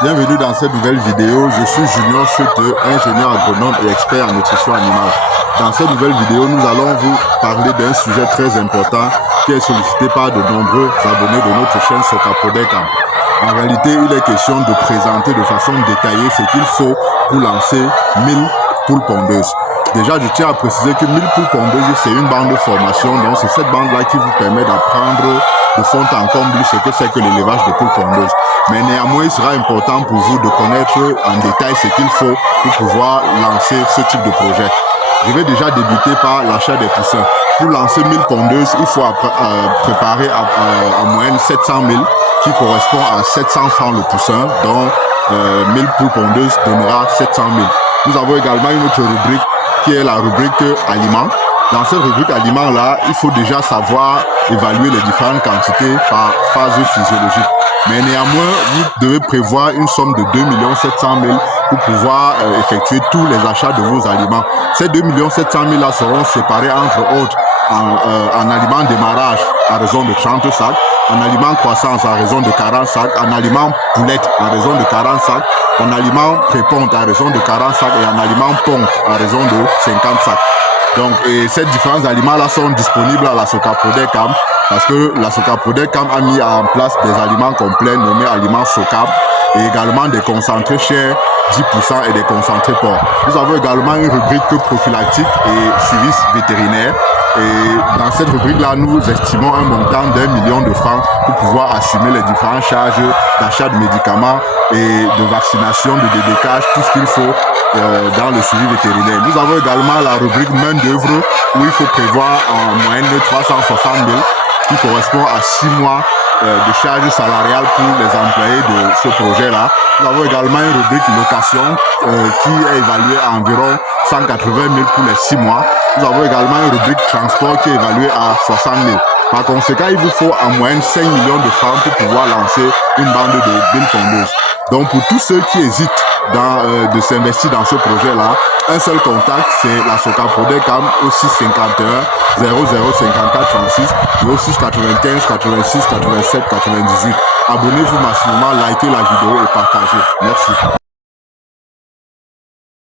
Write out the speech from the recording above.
Bienvenue dans cette nouvelle vidéo. Je suis Junior Chute, ingénieur agronome et expert en nutrition animale. Dans cette nouvelle vidéo, nous allons vous parler d'un sujet très important qui est sollicité par de nombreux abonnés de notre chaîne Sokaprodecam. En réalité, il est question de présenter de façon détaillée ce qu'il faut pour lancer 1000 poules pondeuses. Déjà, je tiens à préciser que 1000 poules pondeuses, c'est une bande de formation. Donc, c'est cette bande-là qui vous permet d'apprendre de fond en comble ce que c'est que l'élevage de poules pondeuses. Mais néanmoins, il sera important pour vous de connaître en détail ce qu'il faut pour pouvoir lancer ce type de projet. Je vais déjà débuter par l'achat des poussins. Pour lancer 1000 pondeuses, il faut préparer en moyenne 700 000 qui correspond à 700 francs le poussin, dont 1000 poules pondeuses donnera 700 000. Nous avons également une autre rubrique qui est la rubrique aliments. Dans cette rubrique aliments-là, il faut déjà savoir évaluer les différentes quantités par phase physiologique. Mais néanmoins, vous devez prévoir une somme de 2 700 000 pour pouvoir effectuer tous les achats de vos aliments. Ces 2 700 000 là seront séparés entre autres en aliments démarrage à raison de 30 sacs, en aliments croissance à raison de 40 sacs, en aliments poulettes à raison de 40 sacs, en aliments pré-ponte à raison de 40 sacs et en aliments ponte à raison de 50 sacs. Donc, ces différents aliments-là sont disponibles à la Sokaprodecam parce que la Sokaprodecam a mis en place des aliments complets nommés aliments Sokap et également des concentrés chers 10% et des concentrés porc. Nous avons également une rubrique prophylactique et service vétérinaire. Et dans cette rubrique-là, nous estimons un montant d'1 million de francs pour pouvoir assumer les différentes charges d'achat de médicaments et de vaccination, de dédécage, tout ce qu'il faut dans le suivi vétérinaire. Nous avons également la rubrique main d'œuvre où il faut prévoir en moyenne de 360 000 qui correspond à 6 mois de charges salariales pour les employés de ce projet-là. Nous avons également une rubrique location qui est évaluée à environ 180 000 pour les 6 mois. Nous avons également une rubrique transport qui est évaluée à 60 000. Par conséquent, il vous faut en moyenne 5 millions de francs pour pouvoir lancer une bande de bulles pondeuses. Donc pour tous ceux qui hésitent de s'investir dans ce projet-là, un seul contact, c'est la Sokaprodecam au 651 0054 36 et au 695 86 87 98. Abonnez-vous massivement, likez la vidéo et partagez. Merci.